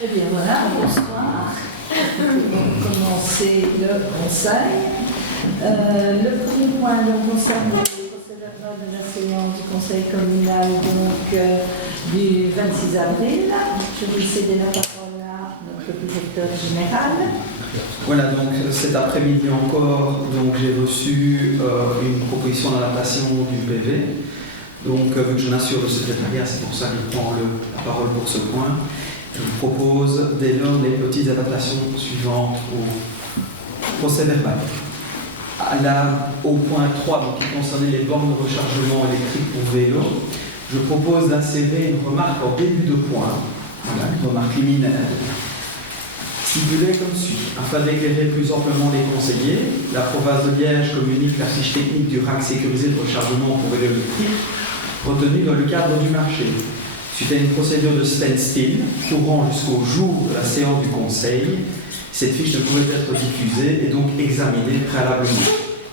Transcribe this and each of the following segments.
Eh bien voilà, bonsoir. On va commencer le conseil. Le premier point concerne le procès verbal de la séance du conseil communal du 26 avril. Je vais céder la parole à notre directeur général. Voilà, donc cet après-midi encore, j'ai reçu une proposition d'adaptation du PV. Donc, vu que je m'assure le secrétariat, c'est pour ça que je prends la parole pour ce point. Je vous propose dès lors les petites adaptations suivantes au procès verbal. Au point 3, qui concernait les bornes de rechargement électrique pour vélo, je propose d'insérer une remarque en début de point, une remarque liminaire, stipulée comme suit. Afin d'éclairer plus amplement les conseillers, la province de Liège communique la fiche technique du rack sécurisé de rechargement pour vélo électrique retenu dans le cadre du marché. Suite à une procédure de standstill courant jusqu'au jour de la séance du Conseil, cette fiche ne pouvait être diffusée et donc examinée préalablement.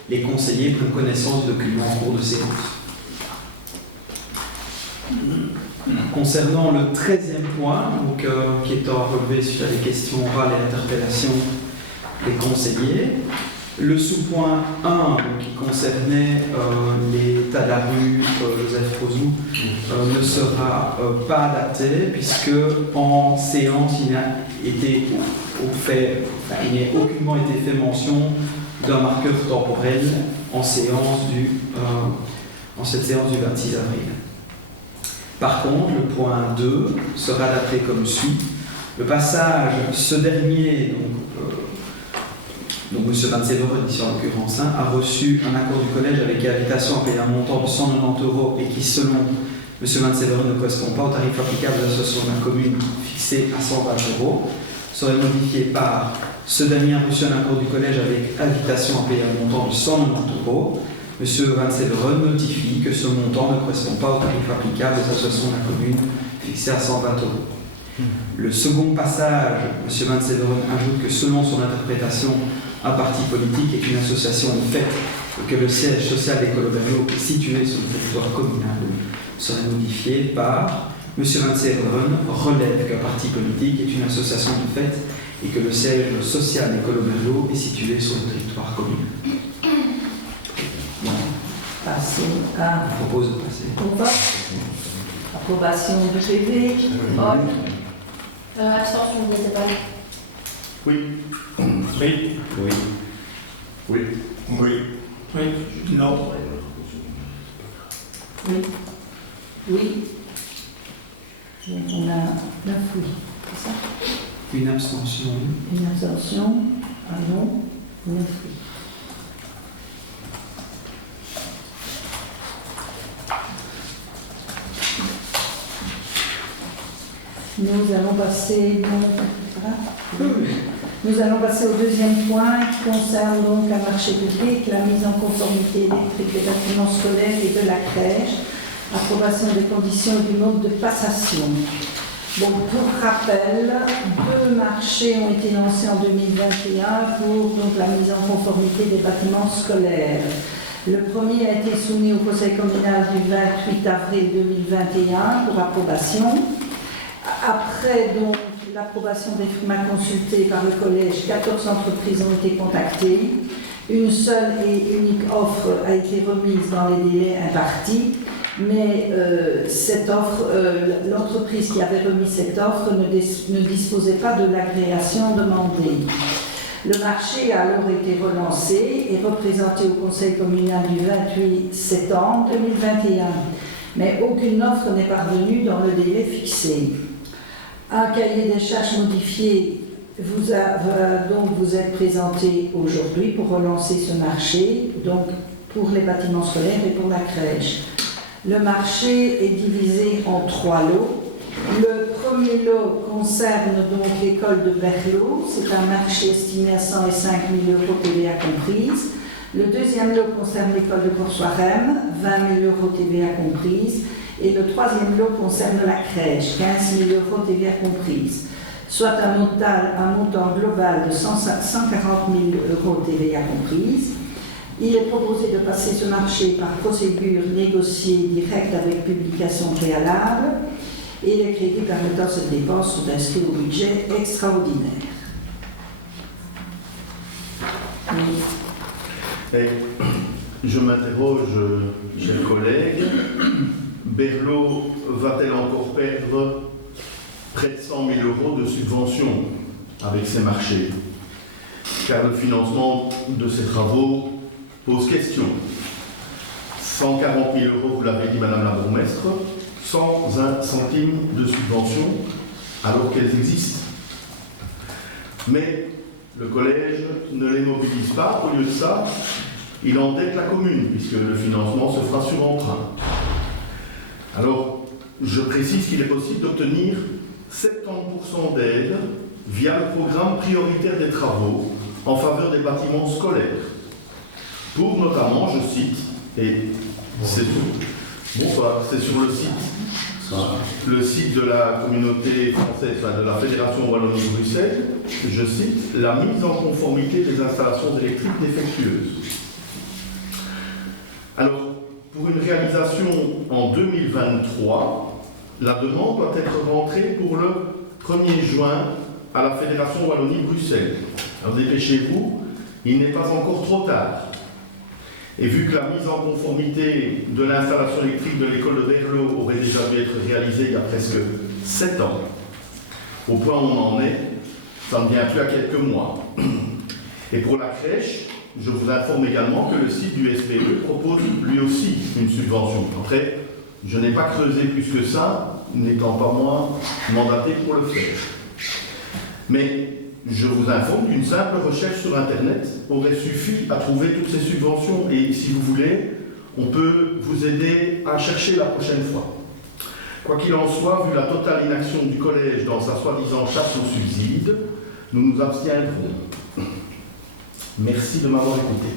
Les conseillers prennent connaissance du document en cours de séance. Concernant le 13e point, qui est à relever suite à des questions orales et interpellations des conseillers, le sous-point 1, qui concernait l'état de la rue Joseph Rozou, ne sera pas adapté, puisque en séance, il n'a aucunement été fait mention d'un marqueur temporel en cette séance du 26 avril. Par contre, le point 2 sera adapté comme suit. Le passage, ce dernier, donc M. Van Severen, ici en l'occurrence, a reçu un accord du collège avec invitation à payer un montant de 190 € et qui, selon M. Van Severen, ne correspond pas au tarif applicable de l'association de la commune fixé à 120 €, serait modifié par ce dernier a reçu un accord du collège avec invitation à payer un montant de 190 €. M. Van Severen notifie que ce montant ne correspond pas au tarif applicable de l'association de la commune fixé à 120 €. Le second passage, M. Van Severen ajoute que selon son interprétation, un parti politique est une association de fait et que le siège social des Coloberlo est situé sur le territoire communal serait modifié par M. Van Severen relève qu'un parti politique est une association de fait et que le siège social des Coloberlo est situé sur le territoire communal. Passer à... Je propose de passer. Au vote. Approbation du PV. Abstention, vous n'êtes pas là. Oui. Oui. Oui. Oui. Oui. Oui. Non. Oui. Oui. Donc on a 9 oui. C'est ça? Une abstention. Une abstention. Un non. 9 oui. Nous allons passer au deuxième point qui concerne donc un marché public, la mise en conformité électrique des bâtiments scolaires et de la crèche, approbation des conditions et du mode de passation. Donc, pour rappel, 2 marchés ont été lancés en 2021 pour la mise en conformité des bâtiments scolaires. Le premier a été soumis au Conseil communal du 28 avril 2021 pour approbation. Après l'approbation des FRIMA consultés par le collège, 14 entreprises ont été contactées. Une seule et unique offre a été remise dans les délais impartis, mais cette offre, l'entreprise qui avait remis cette offre ne disposait pas de l'agréation demandée. Le marché a alors été relancé et représenté au Conseil communal du 28 septembre 2021, mais aucune offre n'est parvenue dans le délai fixé. Un cahier des charges modifié vous êtes présenté aujourd'hui pour relancer ce marché, donc pour les bâtiments scolaires et pour la crèche. Le marché est divisé en 3 lots. Le premier lot concerne donc l'école de Berlot, c'est un marché estimé à 105 000 € TVA comprise. Le deuxième lot concerne l'école de Coursoirem, 20 000 € TVA comprise. Et le troisième lot concerne la crèche, 15 000 € TVA comprise, soit un montant global de 140 000 € TVA comprise. Il est proposé de passer ce marché par procédure négociée directe avec publication préalable et les crédits permettant cette dépense sont inscrits au budget extraordinaire. Oui. Et je m'interroge, chers collègues, Berlot va-t-elle encore perdre près de 100 000 € de subventions avec ces marchés? Car le financement de ces travaux pose question. 140 000 €, vous l'avez dit Madame la bourgmestre, sans un centime de subvention, alors qu'elles existent. Mais le collège ne les mobilise pas. Au lieu de ça, il endette la commune, puisque le financement se fera sur emprunt. Alors, je précise qu'il est possible d'obtenir 70% d'aide via le programme prioritaire des travaux en faveur des bâtiments scolaires. Pour notamment, je cite, et c'est tout. Bonsoir, c'est sur le site de la communauté française, enfin de la Fédération Wallonie-Bruxelles, je cite, la mise en conformité des installations électriques défectueuses. Alors, pour une réalisation en 2023, la demande doit être rentrée pour le 1er juin à la Fédération Wallonie-Bruxelles. Alors dépêchez-vous, il n'est pas encore trop tard. Et vu que la mise en conformité de l'installation électrique de l'école de Berlot aurait déjà dû être réalisée il y a presque 7 ans, au point où on en est, ça ne vient plus à quelques mois. Et pour la crèche, je vous informe également que le site du SPE propose lui aussi une subvention. Après, je n'ai pas creusé plus que ça, n'étant pas moi mandaté pour le faire. Mais je vous informe qu'une simple recherche sur Internet aurait suffi à trouver toutes ces subventions. Et si vous voulez, on peut vous aider à chercher la prochaine fois. Quoi qu'il en soit, vu la totale inaction du collège dans sa soi-disant chasse aux subsides, nous nous abstiendrons. Merci de m'avoir écouté.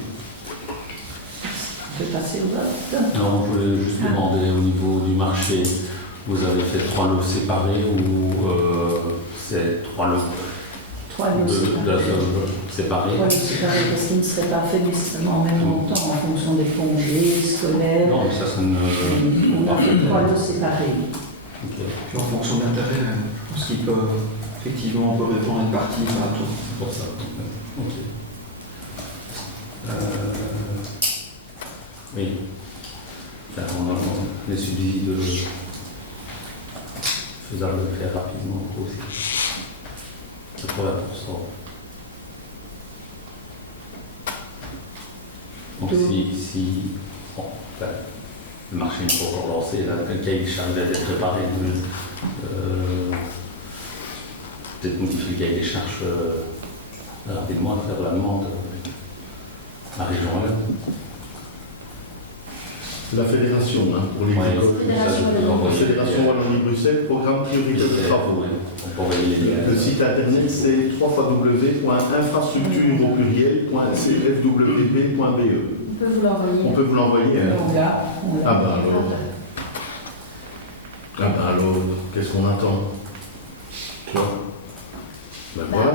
On peut passer au vote. Non, je voulais juste demander au niveau du marché, vous avez fait 3 lots séparés ou c'est 3 lots? 3 lots séparés. 3 lots séparés, parce qu'ils ne seraient pas faits nécessairement en même montant en fonction des congés scolaires. Non, mais ça, ça ne. On a fait 3 lots séparés. Okay. Puis en fonction de l'intérêt, je pense qu'ils peuvent effectivement répondre une partie à tout. C'est pour ça. Ok. Oui. Enfin, on a les subsides faisables très rapidement aussi. 80%. Donc si bon, enfin, le marché n'est pas encore lancé, là, le cahier des charges va être préparé. Peut-être modifier le cahier des charges rapidement à faire la demande à la région. La fédération, hein, pour les écoles. La Fédération Wallonie-Bruxelles, programme prioritaire de travaux. Le site internet c'est www.infrastructure au pluriel.cfwb.be. On peut vous l'envoyer. On peut vous l'envoyer. Hein. On l'a. Ah ben alors. Ah ben alors, qu'est-ce qu'on attend? Toi? Ben voilà.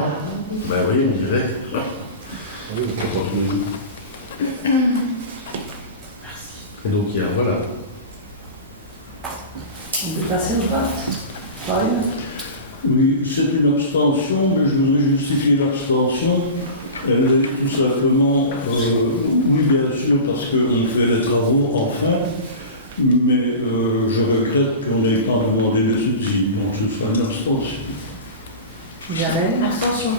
Ben oui, on dirait. Oui, on continue. Et donc, il y a, voilà. On peut passer au vote. Paul? Oui, c'est une abstention, mais je voudrais justifier l'abstention. Tout simplement, oui, bien sûr, parce qu'on fait les travaux, enfin, mais je regrette qu'on n'ait pas demandé les subsides, donc ce sera une abstention. Isabelle? Abstention.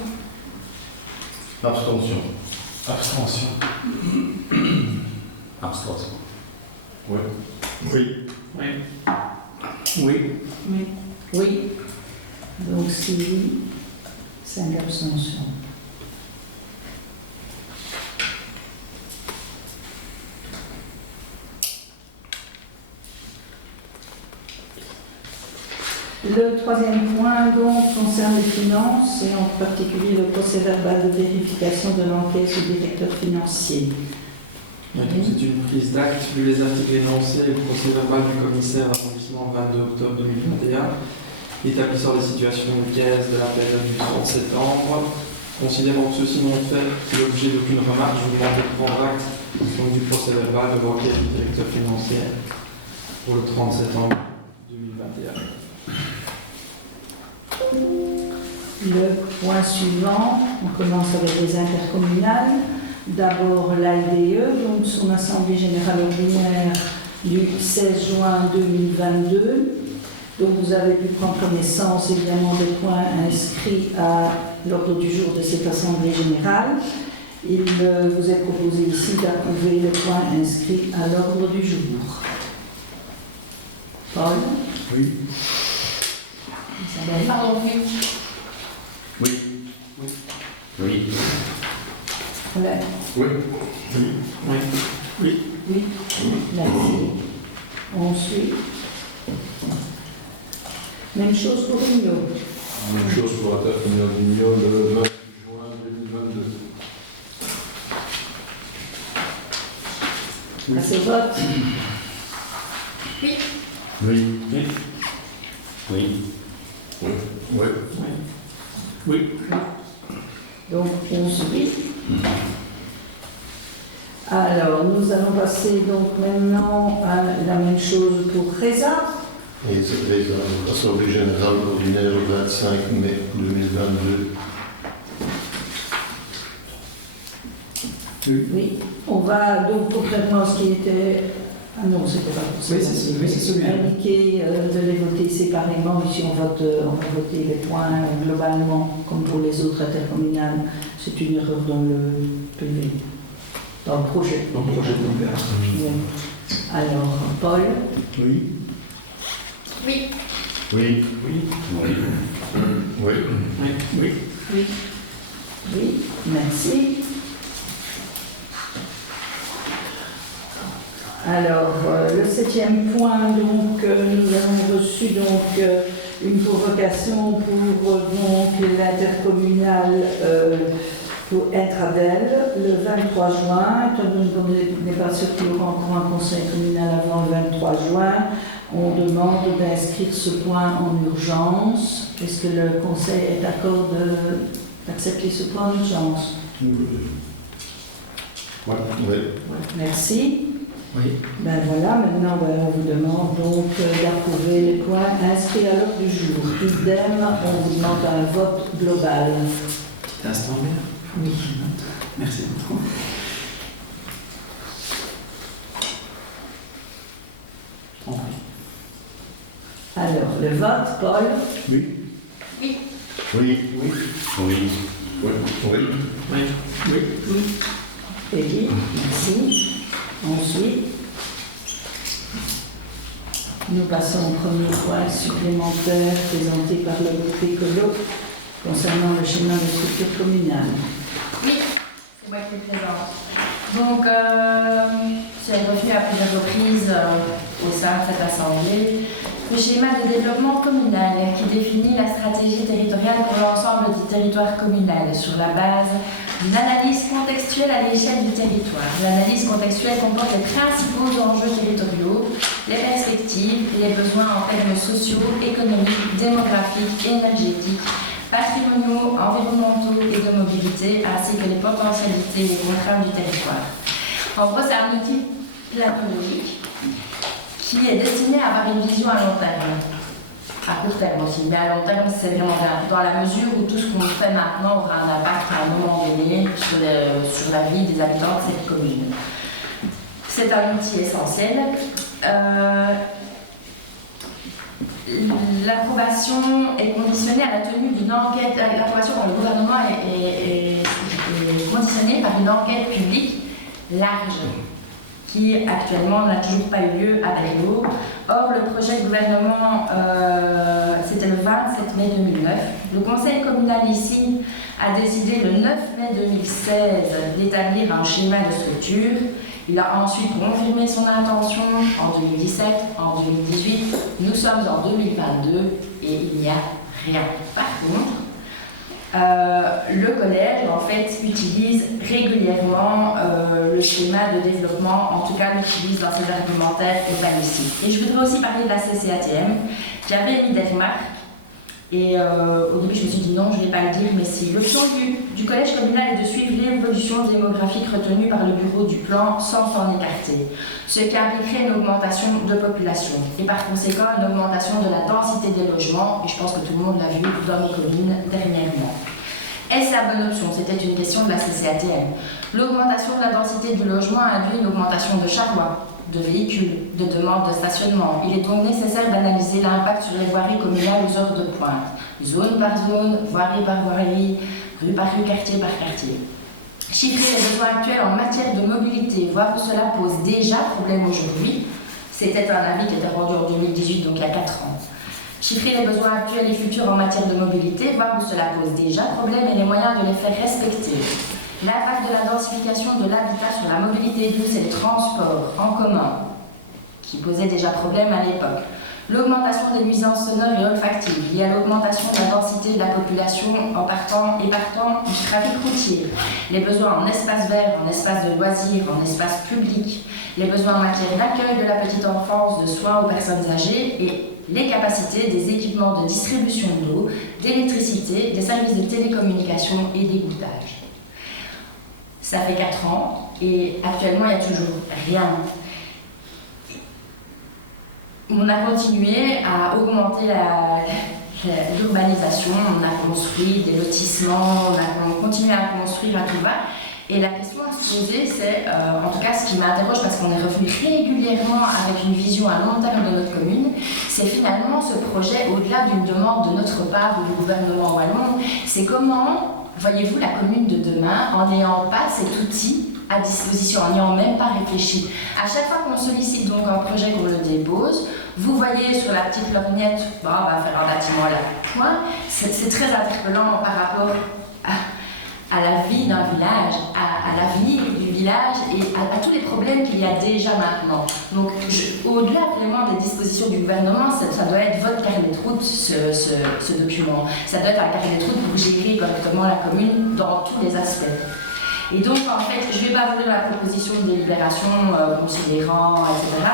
Abstention. Abstention. Abstention. Oui. Oui. Oui. Oui. Oui. Oui. Donc 6 oui, 5 abstentions. Le troisième point donc concerne les finances et en particulier le procès verbal de vérification de l'enquête du directeur financier. Oui, donc c'est une prise d'acte vu les articles énoncés et le procès verbal du commissaire d'arrondissement 22 octobre 2021 établissant les situations de caisse de la période du 30 septembre. Considérant que ceci n'ont fait l'objet d'aucune remarque, je vous demande de prendre acte donc, du procès verbal de l'enquête du directeur financier pour le 30 septembre 2021. le point suivant. On commence avec les intercommunales. D'abord l'AIDE, donc son assemblée générale ordinaire du 16 juin 2022. Donc vous avez pu prendre connaissance évidemment des points inscrits à l'ordre du jour de cette assemblée générale. Il vous est proposé ici d'approuver les points inscrits à l'ordre du jour. Paul? Oui. Isabelle? Pardon, oui. Oui. Oui. Alain? Oui. Oui. Oui. Merci. On suit. Même chose pour Rio. Même chose pour intercommunal d'Union le 28 juin 2022. Passez au vote. Oui. Oui. Oui. Oui. Oui. Donc, on suit. Alors, nous allons passer donc maintenant à la même chose pour Reza. Et c'est les assemblée générale ordinaire le 25 mai 2022. Oui. On va donc contrairement à ce qui était. Ah non, c'était pas pour ça. Oui, c'est celui-là. Indiqué de les voter séparément. Ici, on va voter les points globalement, comme pour les autres intercommunales. C'est une erreur dans le PV, dans le projet. Dans le projet de l'opération. Oui. Alors, Paul? Oui. Oui. Oui. Oui. Oui. Oui. Oui. Oui, merci. Alors, le 7e point, donc, nous avons reçu donc, une convocation pour donc, l'intercommunal pour Intradel le 23 juin. Étant donné qu'on n'est pas sûr qu'il y aura encore un conseil communal avant le 23 juin, on demande d'inscrire ce point en urgence. Est-ce que le conseil est d'accord d'accepter ce point en urgence? Oui. Merci. Oui. Ben voilà, maintenant on vous demande donc d'approuver les points inscrits à l'ordre du jour. Idem, on vous demande un vote global. Petit instant, bien. Oui. Merci beaucoup. Je t'en prie. Alors, le vote, Paul? Oui. Oui. Oui. Oui. Oui. Oui. Peggy, merci. Ensuite, nous passons au premier point supplémentaire présenté par le groupe Écolo concernant le schéma de structure communale. Oui, c'est moi qui le présente. Donc, c'est revenu à plusieurs reprises au sein de cette assemblée. Le schéma de développement communal qui définit la stratégie territoriale pour l'ensemble du territoire communal sur la base d'une analyse contextuelle à l'échelle du territoire. L'analyse contextuelle comporte les principaux enjeux territoriaux, les perspectives et les besoins en termes sociaux, économiques, démographiques, énergétiques, patrimoniaux, environnementaux et de mobilité, ainsi que les potentialités et les contraintes du territoire. En gros, c'est un outil planétologique qui est destiné à avoir une vision à long terme. À court terme aussi, mais à long terme, c'est vraiment bien, dans la mesure où tout ce qu'on fait maintenant aura un impact à un moment donné sur la vie des habitants de cette commune. C'est un outil essentiel. L'approbation est conditionnée à la tenue d'une enquête, l'approbation par le gouvernement est conditionnée par une enquête publique large, qui actuellement n'a toujours pas eu lieu à Bréau. Or, le projet de gouvernement, c'était le 27 mai 2009. Le conseil communal ici a décidé le 9 mai 2016 d'établir un schéma de structure. Il a ensuite confirmé son intention en 2017, en 2018. Nous sommes en 2022 et il n'y a rien. Par contre, le collège en fait utilise régulièrement le schéma de développement, en tout cas l'utilise dans ses argumentaires et planifiés. Et je voudrais aussi parler de la CCATM qui avait émis des remarques. Et au début je me suis dit non, je ne vais pas le dire, mais si. L'option du collège communal est de suivre l'évolution démographique retenue par le bureau du plan sans s'en écarter, ce qui impliquerait une augmentation de population et par conséquent une augmentation de la densité des logements, et je pense que tout le monde l'a vu dans nos communes dernièrement. Est-ce la bonne option? C'était une question de la CCATM. L'augmentation de la densité du logement induit une augmentation de charroi, de véhicules, de demandes de stationnement. Il est donc nécessaire d'analyser l'impact sur les voiries communales aux heures de pointe, zone par zone, voirie par voirie, rue par rue, quartier par quartier. Chiffrer les besoins actuels en matière de mobilité, voir où cela pose déjà problème aujourd'hui. C'était un avis qui était rendu en 2018, donc il y a 4 ans. Chiffrer les besoins actuels et futurs en matière de mobilité, voir où cela pose déjà problème et les moyens de les faire respecter. L'impact de la densification de l'habitat sur la mobilité douce et les transports en commun, qui posait déjà problème à l'époque. L'augmentation des nuisances sonores et olfactives liées à l'augmentation de la densité de la population en partant du trafic routier. Les besoins en espace vert, en espace de loisirs, en espace public. Les besoins en matière d'accueil de la petite enfance, de soins aux personnes âgées et les capacités des équipements de distribution d'eau, d'électricité, des services de télécommunication et d'égouttage. Ça fait 4 ans et actuellement il n'y a toujours rien. On a continué à augmenter l'urbanisation, on a construit des lotissements, on a continué à construire à tout va. Et la question à se poser, c'est, en tout cas ce qui m'interroge parce qu'on est revenu régulièrement avec une vision à long terme de notre commune, c'est finalement ce projet, au-delà d'une demande de notre part ou du gouvernement wallon, c'est comment voyez-vous la commune de demain en n'ayant pas cet outil à disposition, en n'y ayant même pas réfléchi. À chaque fois qu'on sollicite donc un projet, qu'on le dépose, vous voyez sur la petite lorgnette, bon, on va faire un bâtiment là, point. C'est très interpellant par rapport à la vie d'un village, à l'avenir du village et à tous les problèmes qu'il y a déjà maintenant. Donc, au-delà vraiment des dispositions du gouvernement, ça doit être votre carnet de route, ce document. Ça doit être un carnet de route pour gérer correctement la commune dans tous les aspects. Et donc, en fait, je ne vais pas ouvrir la proposition de délibération considérant, etc.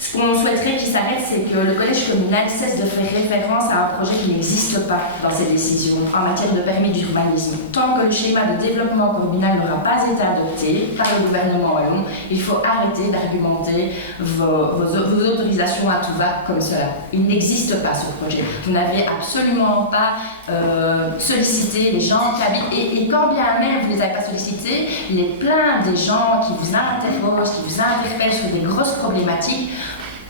Ce qu'on souhaiterait qu'il s'arrête, c'est que le collège communal cesse de faire référence à un projet qui n'existe pas dans ses décisions en matière de permis d'urbanisme. Tant que le schéma de développement communal n'aura pas été adopté par le gouvernement wallon, il faut arrêter d'argumenter vos autorisations à tout va comme cela. Il n'existe pas ce projet. Vous n'avez absolument pas sollicité les gens qui habitent. Et quand bien même vous ne les avez pas sollicités, il est plein des gens qui vous interrogent, qui vous interpellent sur des grosses problématiques.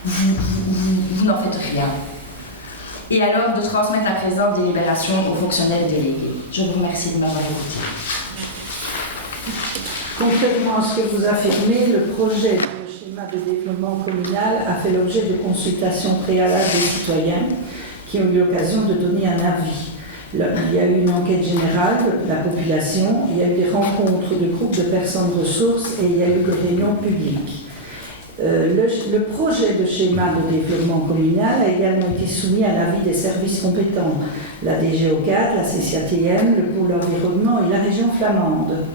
Vous n'en faites rien. Et alors de transmettre la présente délibération aux fonctionnaires délégués. Je vous remercie de m'avoir écouté. Contrairement à ce que vous affirmez, le projet de schéma de développement communal a fait l'objet de consultations préalables des citoyens qui ont eu l'occasion de donner un avis. Il y a eu une enquête générale de la population, il y a eu des rencontres de groupes de personnes ressources et il y a eu des réunions publiques. Le projet de schéma de développement communal a également été soumis à l'avis des services compétents, la DGO4, la CCATM, le pôle environnement et la région flamande.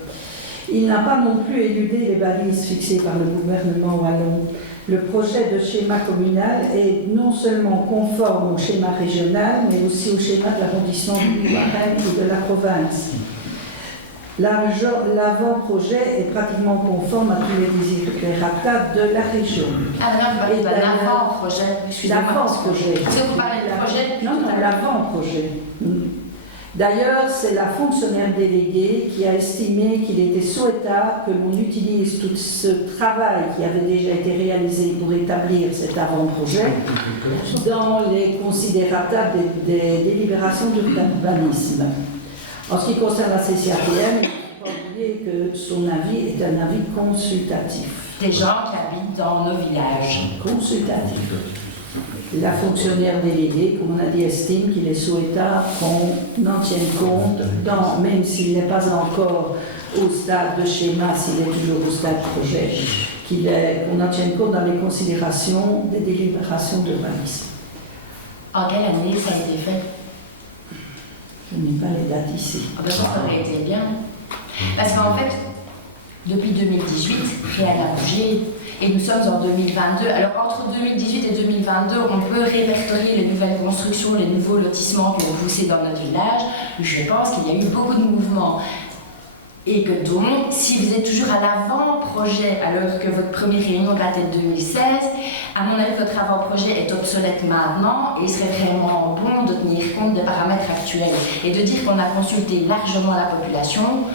Il n'a pas non plus éludé les balises fixées par le gouvernement wallon. Le projet de schéma communal est non seulement conforme au schéma régional, mais aussi au schéma de l'arrondissement du Marais et de la province. L'avant-projet est pratiquement conforme à tous les désirata de la région. Ah, là, vous parlez de l'avant-projet. L'avant-projet. Si vous parlez de projet, non, l'avant-projet. D'ailleurs, c'est la fonctionnaire déléguée qui a estimé qu'il était souhaitable que l'on utilise tout ce travail qui avait déjà été réalisé pour établir cet avant-projet dans les considérata des délibérations d'urbanisme. En ce qui concerne la CCATM, il ne faut pas oublier que son avis est un avis consultatif. Des gens qui habitent dans nos villages. Consultatif. La fonctionnaire déléguée, comme on a dit, estime qu'il est souhaitable qu'on en tienne compte, même s'il n'est pas encore au stade de schéma, s'il est toujours au stade projet, qu'on en tienne compte dans les considérations des délibérations d'urbanisme. En quelle année ça a été fait? Je n'ai pas les dates ici. Ah ben ça aurait été bien. Parce qu'en fait, depuis 2018, rien n'a bougé. Et nous sommes en 2022. Alors entre 2018 et 2022, on peut répertorier les nouvelles constructions, les nouveaux lotissements qui ont poussé dans notre village. Je pense qu'il y a eu beaucoup de mouvements. Et que donc, si vous êtes toujours à l'avant-projet, alors que votre première réunion datait de 2016, à mon avis, votre avant-projet est obsolète maintenant et il serait vraiment bon de tenir compte des paramètres actuels et de dire qu'on a consulté largement la population.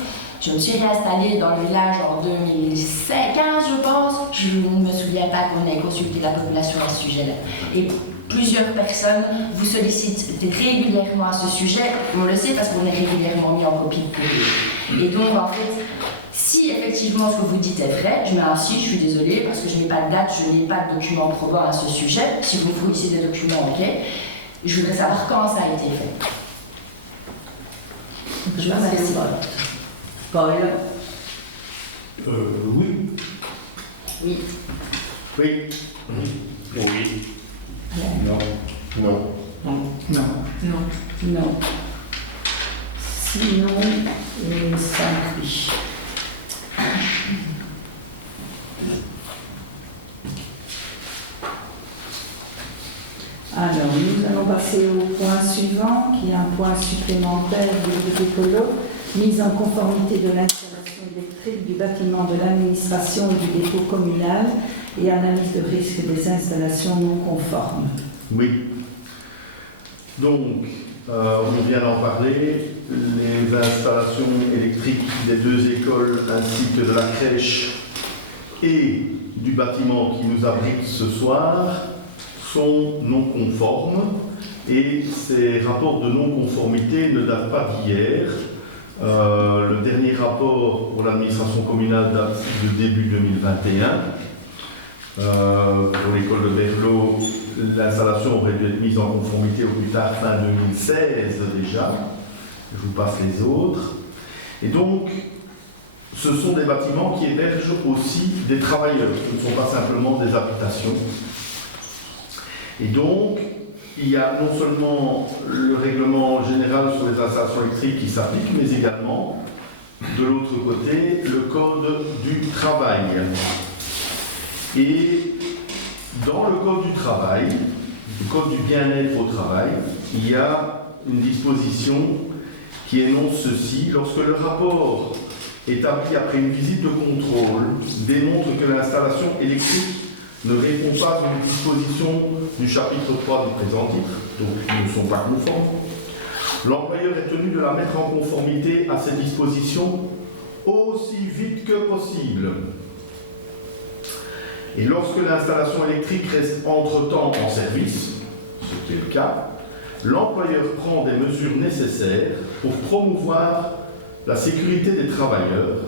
Je me suis réinstallée dans le village en 2015, je pense. Je ne me souviens pas qu'on ait consulté la population à ce sujet-là. Et plusieurs personnes vous sollicitent régulièrement à ce sujet. On le sait parce qu'on est régulièrement mis en copie de courrier. Et donc, en fait, si effectivement ce que vous dites est vrai, je mets un si, je suis désolée, parce que je n'ai pas de date, je n'ai pas de document probant à ce sujet. Si vous fournissez des documents, ok. Je voudrais savoir quand ça a été fait. Je passe au vote. Paul? Oui. Oui. Oui. Oui. Non. Non. Non. Non. Sinon, et 5 oui. Alors, nous allons passer au point suivant, qui est un point supplémentaire du groupe écolo, mise en conformité de l'installation électrique du bâtiment de l'administration et du dépôt communal et analyse de risque des installations non conformes. Oui. Donc, on vient d'en parler, les installations électriques des 2 écoles ainsi que de la crèche et du bâtiment qui nous abrite ce soir sont non conformes et ces rapports de non-conformité ne datent pas d'hier. Le dernier rapport pour l'administration communale date de début 2021. Pour l'école de Berlot, l'installation aurait dû être mise en conformité au plus tard fin 2016 déjà. Je vous passe les autres. Et donc, ce sont des bâtiments qui hébergent aussi des travailleurs, ce ne sont pas simplement des habitations. Et donc, il y a non seulement le règlement général sur les installations électriques qui s'applique, mais également, de l'autre côté, le code du travail. Et dans le code du travail, le code du bien-être au travail, il y a une disposition qui énonce ceci: lorsque le rapport établi après une visite de contrôle démontre que l'installation électrique ne répond pas aux dispositions du chapitre 3 du présent titre, donc ils ne sont pas conformes, l'employeur est tenu de la mettre en conformité à ces dispositions aussi vite que possible. Et lorsque l'installation électrique reste entre-temps en service, ce qui est le cas, l'employeur prend des mesures nécessaires pour promouvoir la sécurité des travailleurs.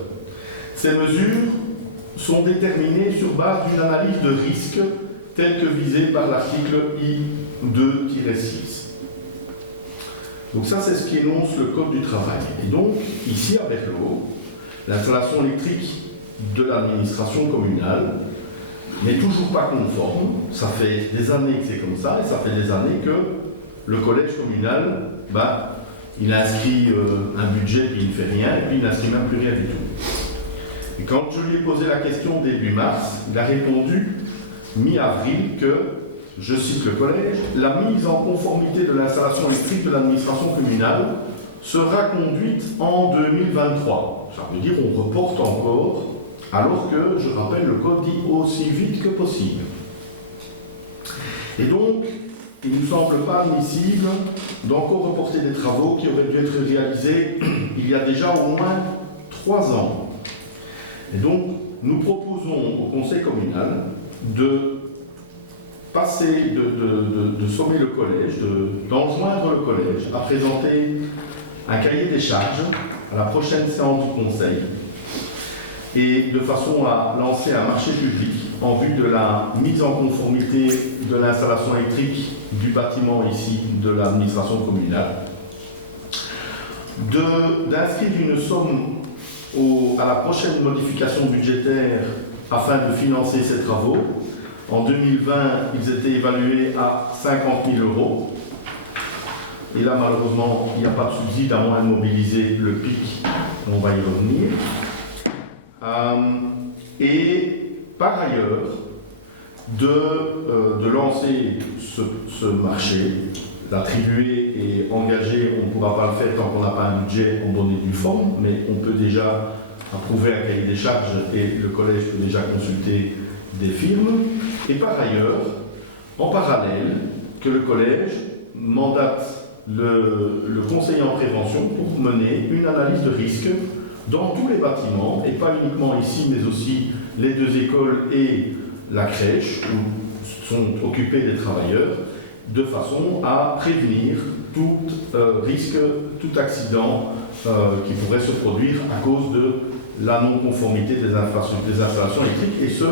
Ces mesures sont déterminées sur base d'une analyse de risque telle que visée par l'article I2-6. Donc ça, c'est ce qui énonce le code du travail. Et donc, ici à Berlot, l'installation électrique de l'administration communale n'est toujours pas conforme. Ça fait des années que c'est comme ça, et ça fait des années que le collège communal, il inscrit un budget, puis il ne fait rien, et puis il n'inscrit même plus rien du tout. Et quand je lui ai posé la question début mars, il a répondu mi-avril que, je cite le collège, la mise en conformité de l'installation électrique de l'administration communale sera conduite en 2023. Ça veut dire qu'on reporte encore, alors que, je rappelle, le code dit aussi vite que possible. Et donc, il ne nous semble pas admissible d'encore reporter des travaux qui auraient dû être réalisés il y a déjà au moins 3 ans. Et donc, nous proposons au Conseil communal de passer, de sommer le collège, d'enjoindre le collège à présenter un cahier des charges à la prochaine séance du Conseil et de façon à lancer un marché public en vue de la mise en conformité de l'installation électrique du bâtiment ici de l'administration communale, d'inscrire une somme à la prochaine modification budgétaire afin de financer ces travaux. En 2020, ils étaient évalués à 50 000 €. Et là, malheureusement, il n'y a pas de subside à moins de mobiliser le PIC. On va y revenir. Et par ailleurs, de lancer ce marché l'attribuer et engager, on ne pourra pas le faire tant qu'on n'a pas un budget en bonne et due forme, mais on peut déjà approuver un cahier des charges et le collège peut déjà consulter des firmes. Et par ailleurs, en parallèle, que le collège mandate le conseiller en prévention pour mener une analyse de risque dans tous les bâtiments, et pas uniquement ici, mais aussi les 2 écoles et la crèche, où sont occupés des travailleurs, de façon à prévenir tout risque, tout accident qui pourrait se produire à cause de la non-conformité des installations électriques, et ce,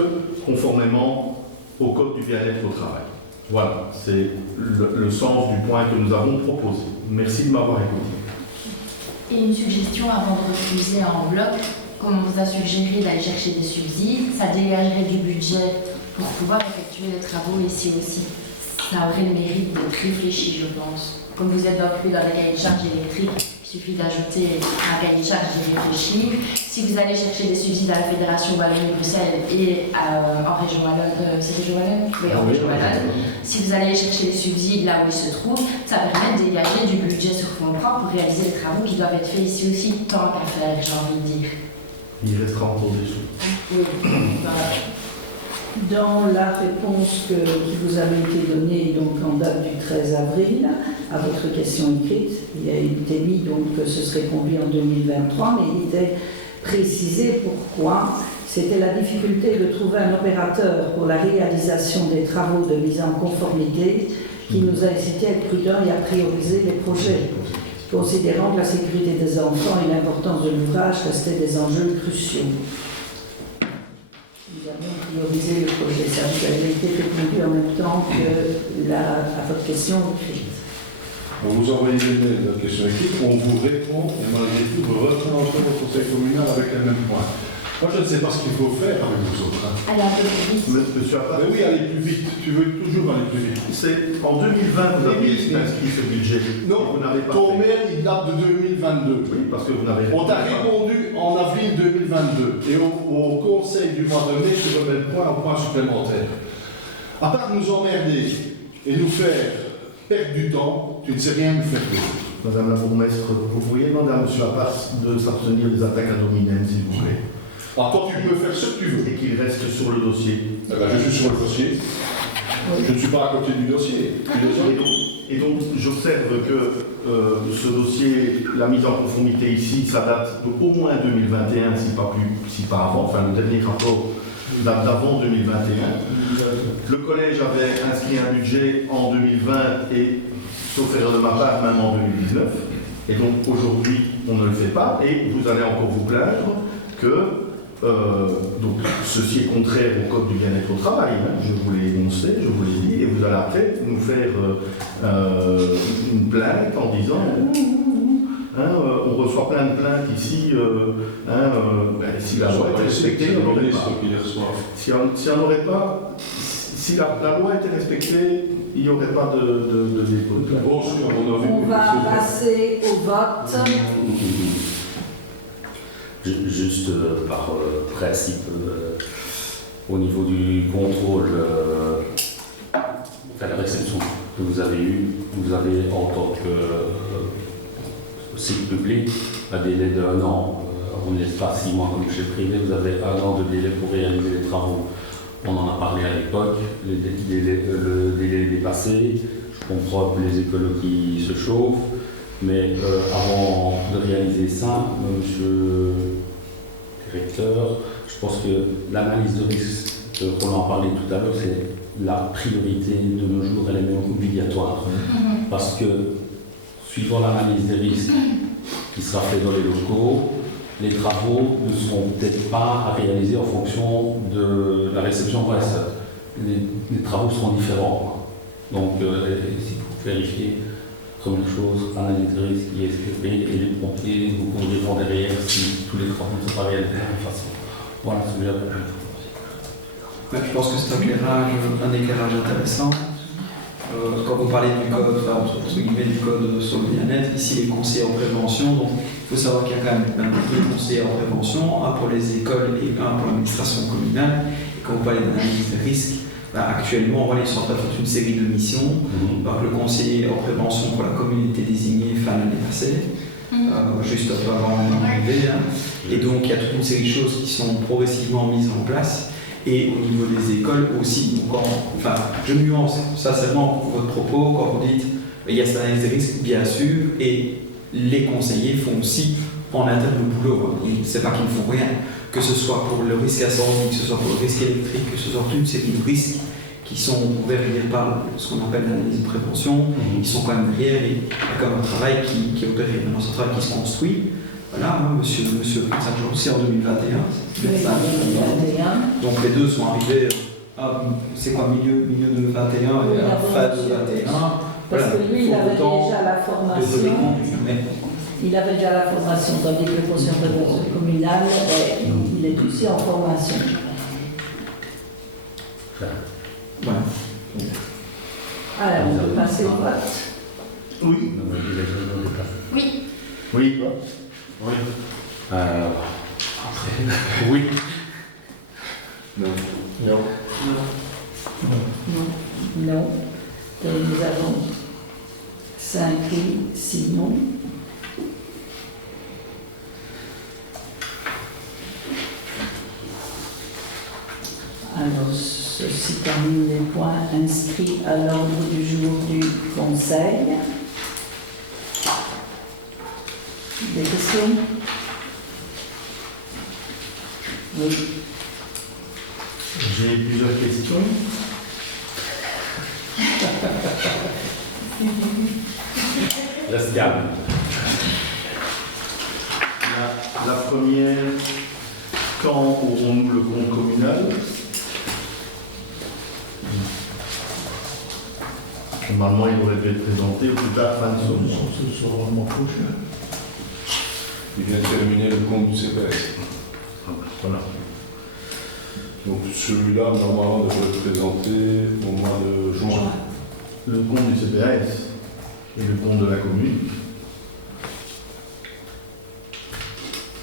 conformément au Code du bien-être au travail. Voilà, c'est le sens du point que nous avons proposé. Merci de m'avoir écouté. Et une suggestion avant de refuser en bloc, comme on vous a suggéré d'aller chercher des subsides, ça dégagerait du budget pour pouvoir effectuer les travaux ici aussi. Ça aurait le mérite d'être réfléchi, je pense. Comme vous êtes occupé dans les cahiers de charges électriques, il suffit d'ajouter un cahier de charges d'y réfléchir. Si vous allez chercher des subsides à la Fédération Wallonie-Bruxelles et en région Wallonne, c'est région Wallonne ? Oui, en région Wallonne. Si vous allez chercher des subsides là où ils se trouvent, ça permet de dégager du budget sur fonds propres pour réaliser les travaux qui doivent être faits ici aussi, tant qu'à faire, j'ai envie de dire. Il restera encore des sous. Oui, voilà. Dans la réponse qui vous avait été donnée donc, en date du 13 avril à votre question écrite, il a été mis donc, que ce serait conduit en 2023, mais il était précisé pourquoi. C'était la difficulté de trouver un opérateur pour la réalisation des travaux de mise en conformité qui nous a incité à être prudents et à prioriser les projets, considérant que la sécurité des enfants et l'importance de l'ouvrage restaient des enjeux cruciaux. Nous avons priorisé le projet. Ça vous avait été répondu en même temps que à votre question écrite. On vous envoie une mail de question écrite, on vous répond et malgré tout, vous représentez votre conseil communal avec les mêmes points. Moi, je ne sais pas ce qu'il faut faire avec vous autres. Allez un peu plus vite. Monsieur Appart, Mais oui, aller plus vite. Tu veux toujours aller plus vite. c'est en 2020 vous avez inscrit ce budget. Non, vous n'avez pas ton fait. mail, il date de 2022. Oui, parce que vous n'avez On t'a répondu en avril 2022 et au conseil du mois de mai, je remets le point au point supplémentaire. À part nous emmerder et nous faire perdre du temps, tu ne sais rien nous faire faire. Madame la bourgmestre, vous pourriez demander à monsieur Appart de s'abstenir des attaques ad hominem, s'il vous plaît. Alors, toi, tu peux faire ce que tu veux. Et qu'il reste sur le dossier. Eh ben, je suis sur le dossier. Je ne suis pas à côté du dossier. Et donc, j'observe que ce dossier, la mise en conformité ici, ça date d'au moins 2021, si pas avant. Enfin, le dernier rapport date d'avant 2021. Le collège avait inscrit un budget en 2020 et, sauf erreur de ma part, même en 2019. Et donc, aujourd'hui, on ne le fait pas. Et vous allez encore vous plaindre que donc, ceci est contraire au Code du bien-être au travail, hein. Je vous l'ai énoncé, je vous l'ai dit, et vous allez après nous faire une plainte en disant on reçoit plein de plaintes ici, si la loi était respectée, on n'aurait pas. Si on n'aurait pas, si la loi était respectée, il n'y aurait pas de dépôt de plainte. On va passer au vote. Juste par principe, au niveau du contrôle, enfin, la réception que vous avez eue, vous avez en tant que site public un délai d'1 an. On ne laisse pas 6 mois comme chez le privé, vous avez 1 an de délai pour réaliser les travaux. On en a parlé à l'époque, le délai est dépassé, je comprends les écolos qui se chauffent. Mais avant de réaliser ça, monsieur le directeur, je pense que l'analyse de risque, Roland en parlait tout à l'heure, c'est la priorité de nos jours, elle est même obligatoire. Parce que, suivant l'analyse des risques qui sera faite dans les locaux, les travaux ne seront peut-être pas à réaliser en fonction de la réception presse. Les travaux seront différents. Donc, si vous vérifiez, première chose, analyse de risque, ISPP, et les pompiers vous conduiront derrière si tous les travaux ne sont pas réalisés de la même façon. Voilà, celui-là pour plus. Je pense que c'est un éclairage intéressant. Quand vous parlez du code, entre guillemets du code sur le bien-être, ici les conseillers en prévention, donc il faut savoir qu'il y a quand même 2 conseillers en prévention, un pour les écoles et un pour l'administration communale. Et quand vous parlez d'analyse de risque, actuellement, voilà, ils sont en train de faire une série de missions. Donc, le conseiller en prévention pour la communauté désignée fin l'année passée, juste avant l'arrivée. Hein. Et donc, il y a toute une série de choses qui sont progressivement mises en place. Et au niveau des écoles aussi, enfin, je nuance sincèrement votre propos quand vous dites il y a certains risques, bien sûr, et les conseillers font aussi en interne le boulot. C'est pas qu'ils ne font rien, que ce soit pour le risque incendie, que ce soit pour le risque électrique, que ce soit toute une série de risques qui sont ouverts par ce qu'on appelle l'analyse de prévention, ils sont quand même derrière et il y a quand même un travail qui est opéré. Maintenant, c'est un travail qui se construit. Voilà, moi, monsieur Saint-Jean aussi en 2021. Donc les deux sont arrivés c'est quoi, milieu de 21 et à fin de 21. Parce que lui, il avait déjà la formation. Il avait déjà la formation, tandis que le conseiller de prévention communale, il est aussi en formation. Voilà. Alors, on peut passer au vote. Oui. Oui. Oui. Oui. Oui. Non. Non. Non. Et nous avons 5 oui, 6 non. Alors, ceci termine les points inscrits à l'ordre du jour du Conseil. Des questions? Oui. J'ai plusieurs questions. Reste calme. La première, quand aurons-nous le compte communal? Normalement, il aurait dû être présenté au plus tard fin de ce mois. Ce sera le mois prochain. Il vient de terminer le compte du CPS. Voilà. Donc celui-là, normalement, devrait être présenté au mois de juin. Le compte du CPS et le compte de la commune.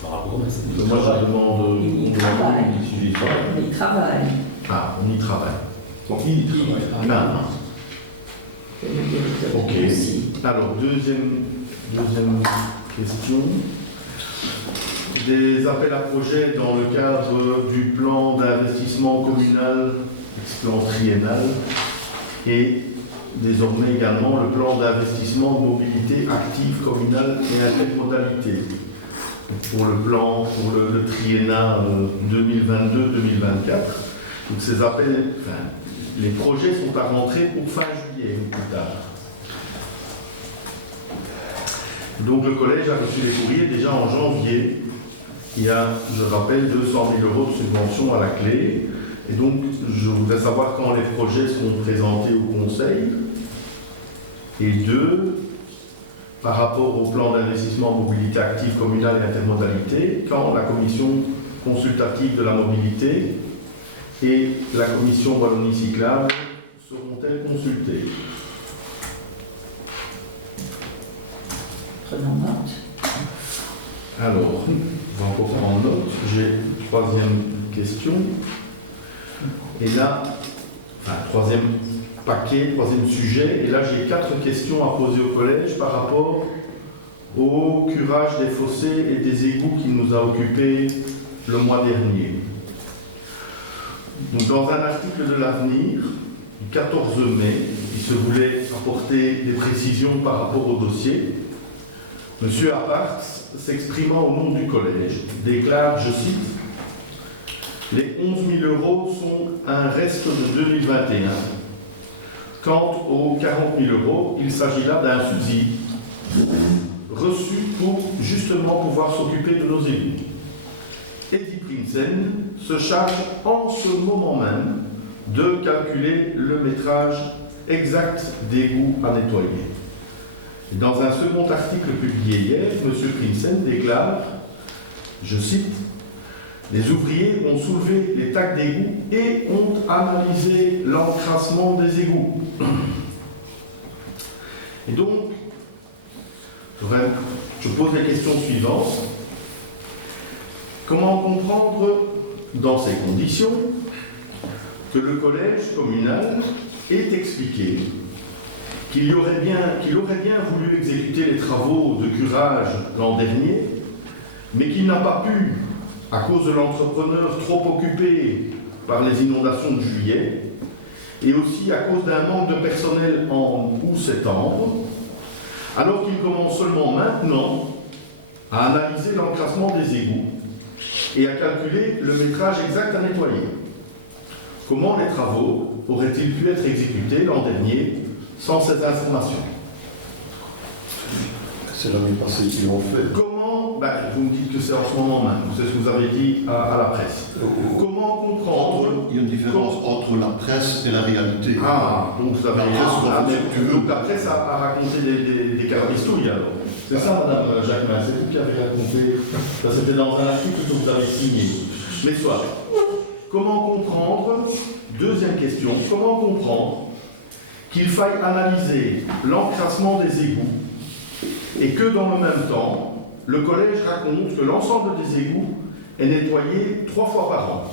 Bravo, mais c'est Moi, je demande Il de la travaille. commune qui suffit pas. Il travaille. Ah, on y travaille. Donc il y travaille. Non. Que le directeur Ok. aussi. Alors, deuxième question. Des appels à projets dans le cadre du plan d'investissement communal, plan triennal, et désormais également le plan d'investissement de mobilité active communale et intermodalité. Pour le plan, pour le triennat 2022-2024. Donc ces appels, les projets sont à rentrer pour fin juillet ou plus tard. Donc le collège a reçu les courriers déjà en janvier. Il y a, je rappelle, 200 000 € de subvention à la clé. Et donc je voudrais savoir quand les projets seront présentés au conseil. Et deux, par rapport au plan d'investissement en mobilité active communale et intermodalité, quand la commission consultative de la mobilité et la commission Wallonie cyclable seront-elles consultées? Prenons note. Alors, on va encore prendre note. J'ai une troisième question. Et là, troisième paquet, troisième sujet. Et là, j'ai 4 questions à poser au collège par rapport au curage des fossés et des égouts qui nous a occupés le mois dernier. Donc, dans un article de l'Avenir, du 14 mai, il se voulait apporter des précisions par rapport au dossier. Monsieur Apart, s'exprimant au nom du collège, déclare, je cite, « Les 11 000 € sont un reste de 2021. Quant aux 40 000 €, il s'agit là d'un subside reçu pour justement pouvoir s'occuper de nos élus. Eddie Prinsen se charge en ce moment même de calculer le métrage exact d'égouts à nettoyer. » Dans un second article publié hier, M. Prinsen déclare, je cite, « Les ouvriers ont soulevé les tacs d'égouts et ont analysé l'encrassement des égouts. » Et donc, je pose la question suivante. Comment comprendre, dans ces conditions, que le collège communal ait expliqué qu'il aurait bien voulu exécuter les travaux de curage l'an dernier, mais qu'il n'a pas pu, à cause de l'entrepreneur trop occupé par les inondations de juillet, et aussi à cause d'un manque de personnel en août-septembre, alors qu'il commence seulement maintenant à analyser l'encrassement des égouts et à calculer le métrage exact à nettoyer. Comment les travaux auraient-ils pu être exécutés l'an dernier sans ces informations? C'est l'année passée qu'ils l'ont fait. Comment, vous me dites que c'est en ce moment même, c'est ce que vous avez dit à la presse. Comment comprendre? Il y a une différence entre la presse et la réalité. Ah, donc vous avez donc la presse a raconté des carabistouilles alors. C'est ça, Madame Jacquemin, c'est vous qui avez raconté. Ça, c'était dans un article que vous avez signé. Mais soit. Comment comprendre? Deuxième question. Comment comprendre qu'il faille analyser l'encrassement des égouts et que dans le même temps, le collège raconte que l'ensemble des égouts est nettoyé 3 fois par an?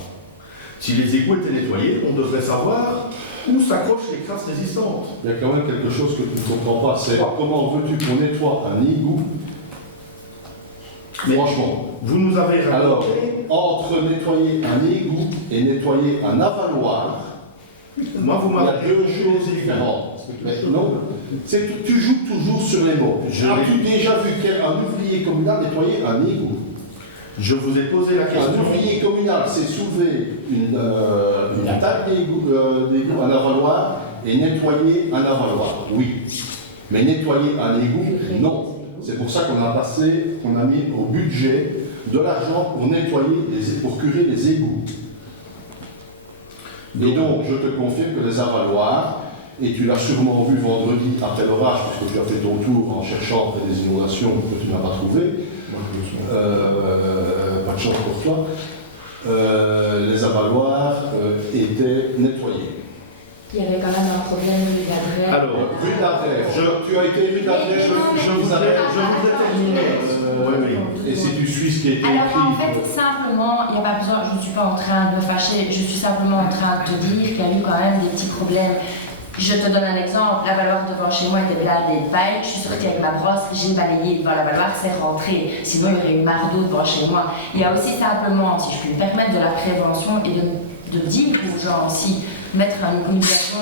Si les égouts étaient nettoyés, on devrait savoir où s'accrochent les crasses résistantes. Il y a quand même quelque chose que tu ne comprends pas, c'est comment veux-tu qu'on nettoie un égout? Mais franchement. Vous nous avez raconté... Alors, entre nettoyer un égout et nettoyer un avaloir, moi, vous il y a m'avez 2 choses différentes. Mais non, tu joues toujours sur les mots. As-tu déjà vu un ouvrier communal nettoyer un égout? Je vous ai posé la question. Un ouvrier communal s'est soulevé une attaque d'égout, un avaloir, et nettoyer un avaloir, oui. Mais nettoyer un égout, non. C'est pour ça qu'on a mis au budget de l'argent pour nettoyer, pour curer les égouts. Et donc, je te confirme que les avaloirs, et tu l'as sûrement vu vendredi après l'orage, puisque tu as fait ton tour en cherchant après des inondations que tu n'as pas trouvées, pas de chance pour toi, les avaloirs étaient nettoyés. Il y avait quand même un problème rue d'Adresse. Alors, rue d'Adresse, tu as été rue d'Adresse, je vous ai terminé. Et si tu suis ce qui a été Alors écrit. en fait, simplement, il n'y a pas besoin, je ne suis pas en train de me fâcher, je suis simplement en train de te dire qu'il y a eu quand même des petits problèmes. Je te donne un exemple, la Valoir devant chez moi était blindée de paille, je suis sortie avec ma brosse, j'ai balayé devant la Valoir, c'est rentré. Sinon, il y aurait eu marre d'eau devant chez moi. Il y a aussi simplement, si je puis me permettre, de la prévention et de dire aux gens aussi, mettre une communication,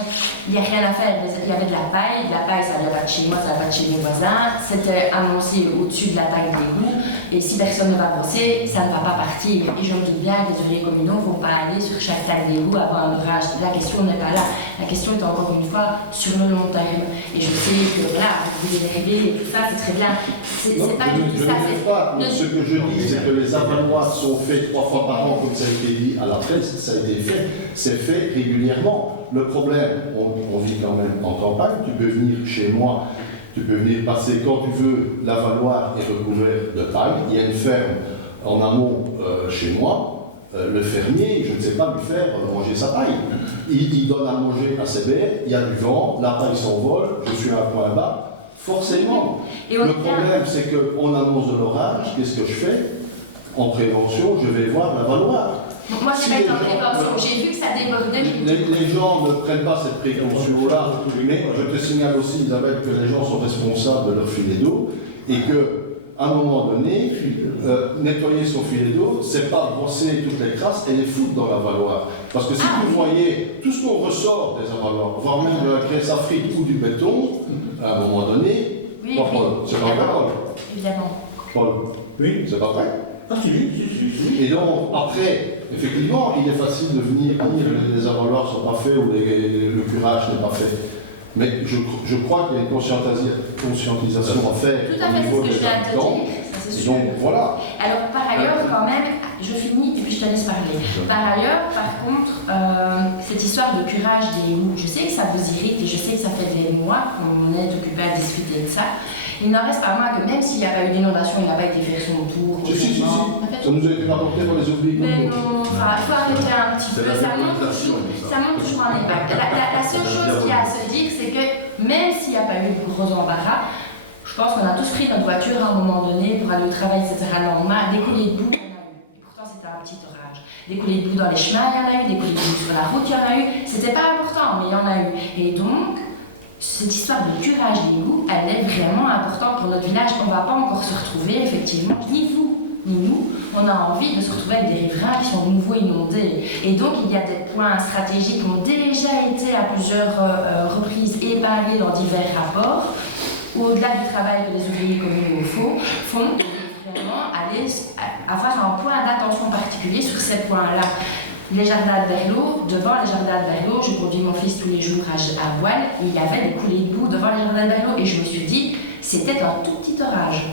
il n'y a rien à faire. Il y avait de la paille, ça ne vient pas de chez moi, ça ne vient pas de chez mes voisins, c'était annoncé au-dessus de la taille d'égout, et si personne ne va bosser, ça ne va pas partir. Et je me doute bien que les ouvriers communaux ne vont pas aller sur chaque taille d'égout avant un orage. La question n'est pas là. La question est encore une fois sur le long terme. Et je sais que voilà, vous énervez et tout ça, c'est très bien. C'est pas du tout ça. Ce que je dis, c'est que les avaloirs sont faits 3 fois par an, comme ça a été dit à la presse, ça a été fait. C'est fait régulièrement. Le problème, on vit quand même en campagne, tu peux venir chez moi, tu peux venir passer quand tu veux, l'avaloir est recouvert de paille, il y a une ferme en amont chez moi, le fermier, je ne sais pas lui faire manger sa paille. Il donne à manger à ses bêtes, il y a du vent, la paille s'envole, je suis à un point bas, forcément. Le problème, c'est qu'on annonce de l'orage, qu'est-ce que je fais? En prévention, je vais voir l'avaloir. Moi, je vais être en prévention. J'ai vu que ça débordait. Les gens ne prennent pas cette précaution-là, mais je te signale aussi, Isabelle, que les gens sont responsables de leur filet d'eau et qu'à un moment donné, nettoyer son filet d'eau, c'est pas brosser toutes les crasses et les foutre dans l'avaloir. Parce que si vous voyez tout ce qu'on ressort des avaloirs, voire même de la graisse à frites ou du béton, à un moment donné, oui, c'est pas vrai, Paul. Évidemment. Paul, Oui. C'est pas vrai? Ah, si. Et donc, après, effectivement, il est facile de venir dire que les avaloirs ne sont pas faits ou le curage n'est pas fait. Mais je crois qu'il y a une conscientisation à faire. Tout à fait, c'est ce que je viens de te dire. Ça, c'est sûr. Donc, voilà. Alors, par ailleurs, quand même, je finis et puis je te laisse parler. Par ailleurs, par contre, cette histoire de curage des égouts, je sais que ça vous irrite et je sais que ça fait des mois qu'on est occupé à discuter de ça. Il n'en reste pas moins que même s'il n'y a pas eu d'inondation, il n'a pas été fait son tour. Si. Ça nous a été rapporté par les ouvriers. Mais non, il faut arrêter un petit peu. Ça montre toujours un impact. La seule chose qu'il y a à se dire, c'est que même s'il n'y a pas eu de gros embarras, je pense qu'on a tous pris notre voiture à un moment donné pour aller au travail, etc. Le lendemain, des colliers de boue, on a eu. Et pourtant, c'était un petit orage. Des coulées de boue dans les chemins, il y en a eu. Des coulées de boue sur la route, il y en a eu. C'était pas important, mais il y en a eu. Et donc, cette histoire de curage d'égouts, elle est vraiment importante pour notre village. On ne va pas encore se retrouver, effectivement, ni vous, ni nous. On a envie de se retrouver avec des riverains qui sont de nouveau inondés. Et donc, il y a des points stratégiques qui ont déjà été à plusieurs reprises épinglés dans divers rapports, au-delà du travail que les ouvriers communaux font, vraiment aller avoir un point d'attention particulier sur ces points-là. Les jardins de Berlot, devant les jardins de Berlot, je conduis mon fils tous les jours à voile, il y avait des coulées de boue devant les jardins de Berlot, et je me suis dit, c'était un tout petit orage.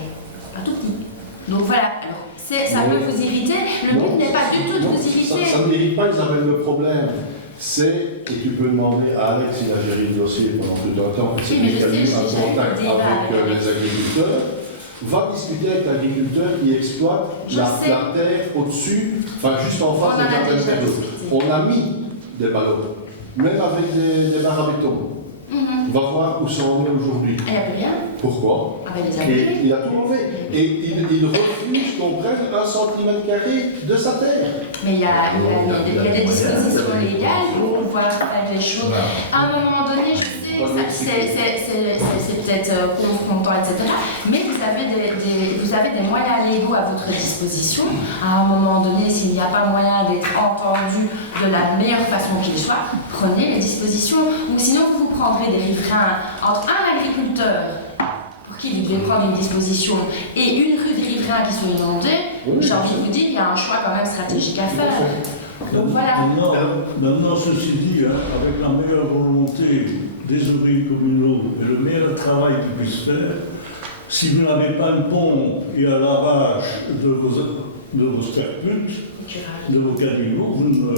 Un tout petit. Donc voilà, alors, ça peut vous irriter, le but n'est pas du tout de vous irriter. Ça ne m'irrite pas, Isabelle, le problème, c'est, et tu peux demander à Alex, il a géré le dossier pendant tout un temps, c'est Oui, mais je qu'il a eu sais, un j'ai contact déjà eu des avec les agriculteurs, va discuter avec l'agriculteur qui exploite la terre au-dessus, enfin juste en face des jardins de Berlot. On a mis des ballons, même avec des barres à béton. On va voir où ça en est aujourd'hui. Il n'y a plus rien. Pourquoi? Avec les Et agriculteurs. il a tout enlevé. Et il refuse qu'on prenne 1 cm² de sa terre. Mais il y a des dispositions légales pour pouvoir faire les choses. À un moment donné, je sais, c'est peut-être confrontant, etc. Mais vous avez des moyens légaux à votre disposition. À un moment donné, s'il n'y a pas moyen d'être entendu de la meilleure façon qu'il soit, prenez les dispositions. Ou sinon, vous prendrez des riverains entre un agriculteur pour qui vous devez prendre une disposition et une rue des riverains qui sont inondés. J'ai envie de vous dire qu'il y a un choix quand même stratégique à faire. Donc voilà. Maintenant, ceci dit, avec la meilleure volonté des ouvriers communaux et le meilleur travail qu'ils puissent faire, si vous n'avez pas un pont et un lavage de vos sperputes, de vos caniveaux, vous ne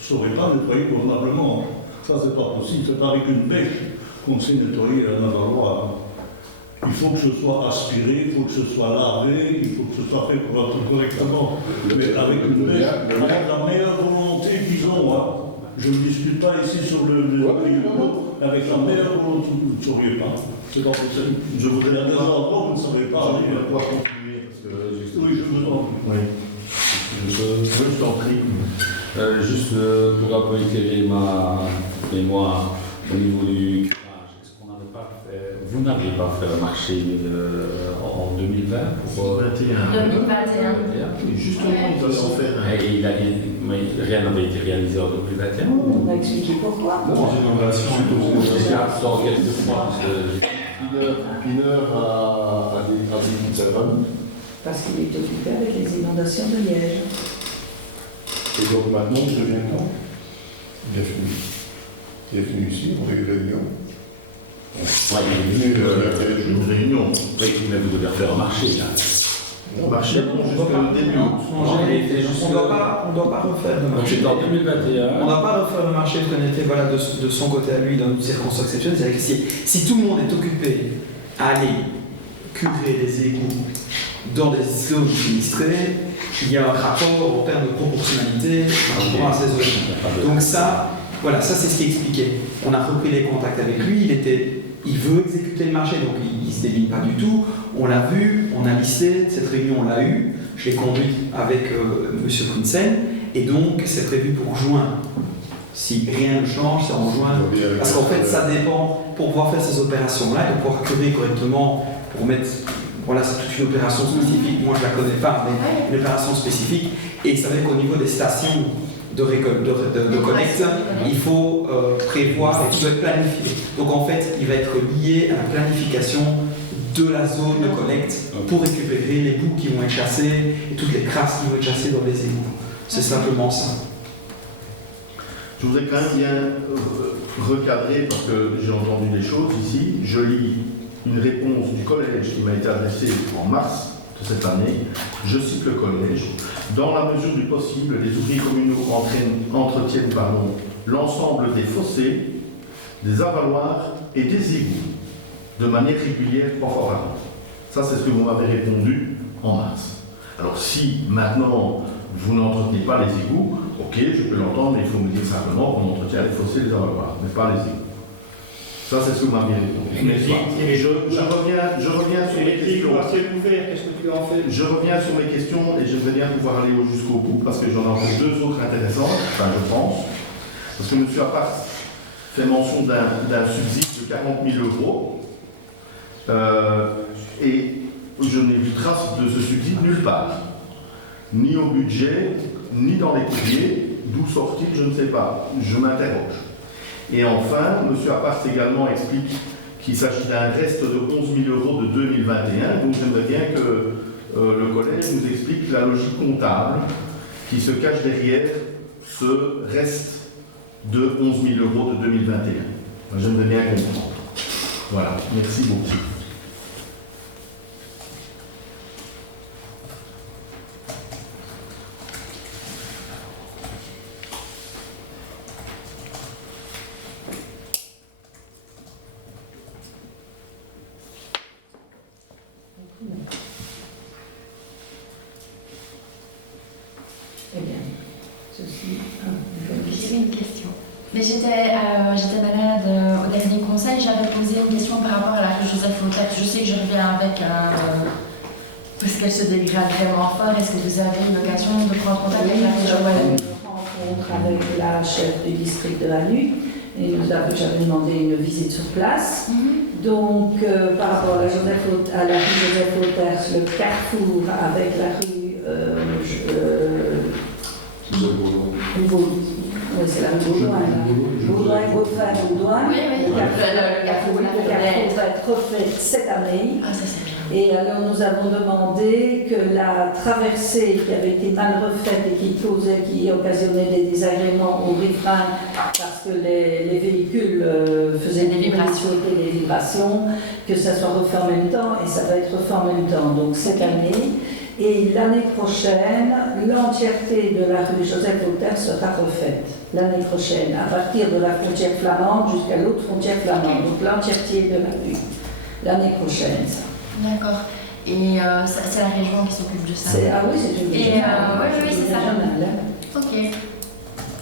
saurez pas nettoyer convenablement. Ça, c'est pas possible. C'est pas avec une bêche qu'on sait nettoyer un avalloir. Il faut que ce soit aspiré, il faut que ce soit lavé, il faut que ce soit fait correctement. Mais avec une bêche, avec la meilleure volonté qu'ils ont, je ne discute pas ici sur le avec la meilleure volonté, vous ne sauriez pas. C'est pas possible. Je voudrais dire des endroits où vous ne savez pas. Je vais pouvoir continuer parce que Oui, je vous en prie. Oui. Je t'en prie. Juste pour un peu éclairer ma mémoire au niveau du curage, est-ce qu'on n'avait pas fait, vous n'aviez pas fait un marché en 2020 pour 2021. Justement, ils doivent s'en faire. mais rien n'avait été réalisé en 2021. On a expliqué pourquoi. Dans une inondation. Dans quelques fois, parce que Pineur a dit sa femme. Parce qu'il est occupé avec les inondations de Liège. Et donc maintenant, il devient quand? Il est venu. Il est venu ici, on a eu réunion. ouais, Il est venu Une réunion. oui, mais vous devez refaire un marché là. On marchait jusqu'au début. On ne doit pas refaire le Donc marché. c'est en 2021. On ne doit pas refaire le marché de honnêteté voilà, de son côté à lui dans une circonstance exceptionnelle. C'est-à-dire que si tout le monde est occupé à aller curer les égouts dans des zones sinistrées, il y a un rapport en termes de proportionnalité par rapport à ces zones. Donc ça, voilà, ça c'est ce qui est expliqué. On a repris les contacts avec lui, il veut exécuter le marché, donc il ne se dévie pas du tout. On l'a vu, on a listé, cette réunion on l'a eue, je l'ai conduite avec M. Prinsen, et donc c'est prévu pour juin. Si rien ne change, c'est en juin. Parce qu'en fait, ça dépend, pour pouvoir faire ces opérations-là, et pour pouvoir curer correctement, pour mettre, voilà, c'est toute une opération spécifique, moi je ne la connais pas, mais une opération spécifique, et vous savez qu'au niveau des stations de collecte, il faut prévoir, et tout doit être planifié. Donc en fait, il va être lié à la planification de la zone de collecte pour récupérer les boues qui vont être chassées et toutes les crasses qui vont être chassées dans les égouts. C'est simplement ça. Je voudrais quand même bien recadrer, parce que j'ai entendu des choses ici. Je lis une réponse du collège qui m'a été adressée en mars de cette année. Je cite le collège. Dans la mesure du possible, les ouvriers communaux entretiennent l'ensemble des fossés, des avaloirs et des égouts de manière régulière 3 fois par an. Ça, c'est ce que vous m'avez répondu en mars. Alors si maintenant vous n'entretenez pas les égouts, ok, je peux l'entendre, mais il faut me dire simplement qu'on entretient les fossés et les avaloirs, mais pas les égouts. Ça, c'est ce que vous m'aviez dit. Et je reviens sur mes questions. Qu'est-ce que tu en fais? Je reviens sur mes questions et j'aimerais bien pouvoir aller jusqu'au bout parce que j'en ai encore deux autres intéressantes, enfin je pense. Parce que M. Apart fait mention d'un subside de 40 000 euros et je n'ai vu trace de ce subside nulle part. Ni au budget, ni dans les courriers, d'où sort-il, je ne sais pas. Je m'interroge. Et enfin, M. Apart également explique qu'il s'agit d'un reste de 11 000 euros de 2021. Donc j'aimerais bien que le collègue nous explique la logique comptable qui se cache derrière ce reste de 11 000 euros de 2021. J'aimerais bien comprendre. Voilà, merci beaucoup. Eh bien, ceci. J'ai une question. Mais j'étais malade au dernier conseil, j'avais posé une question par rapport à la rue Joseph Hautel. Je sais que je reviens avec parce qu'elle se dégrade vraiment fort. Est-ce que vous avez eu l'occasion de prendre contact avec la région Wallonie? Rencontre avec la chef du district de la nuit et j'avais demandé une visite sur place. Donc, par rapport à la rue Joseph Hautel, le carrefour avec la rue oui, c'est la rue Baudouin. Oui, Le carrefour va être refait cette année. Ah, ça c'est bien. Et alors nous avons demandé que la traversée qui avait été mal refaite et qui occasionnait des désagréments aux riverains parce que les véhicules faisaient des vibrations, que ça soit refait en même temps, et ça va être refait en même temps. Donc cette année. Et l'année prochaine, l'entièreté de la rue Joseph Hautel sera refaite. L'année prochaine, à partir de la frontière flamande jusqu'à l'autre frontière flamande. Donc l'entièreté de la rue. L'année prochaine, ça. D'accord. Et c'est la région qui s'occupe de ça. Ah oui, c'est une Et oui, c'est ça. régionale. Ok.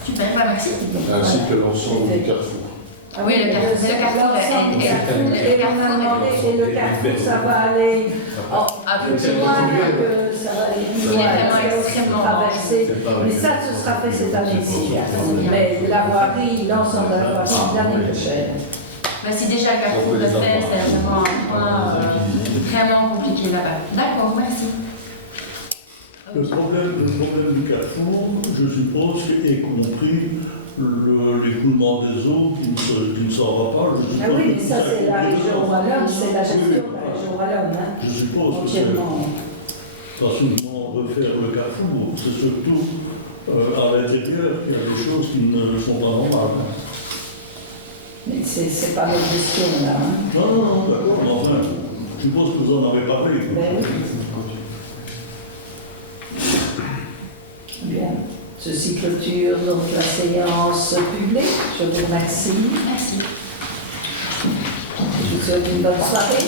Super, merci. Ainsi que l'ensemble du carrefour. Ah oui, le carrefour, Et le carrefour, ça va aller un peu plus loin, ça va aller plus loin. Il est vraiment extrêmement traversé. Mais ça, ce sera fait cette année-ci. Mais la voirie, l'ensemble de la voirie, l'année prochaine. Bah, si déjà le carrefour le fait, c'est vraiment un point vraiment compliqué là-bas. D'accord, merci. Le problème du carrefour, je suppose, est compris l'écoulement des eaux qui ne s'en va pas. Ah oui, mais ça c'est la région wallonne, c'est la gestion de la région wallonne. Hein. Je suppose que c'est pas seulement refaire le carrefour, c'est surtout à l'intérieur qu'il y a des choses qui ne sont pas normales. Mais c'est pas notre gestion là. Hein. Non, d'accord, mais enfin, je suppose que vous en avez parlé. Ben oui. Bien. Ceci clôture donc la séance publique. Je vous remercie. Merci. Je vous souhaite une bonne soirée.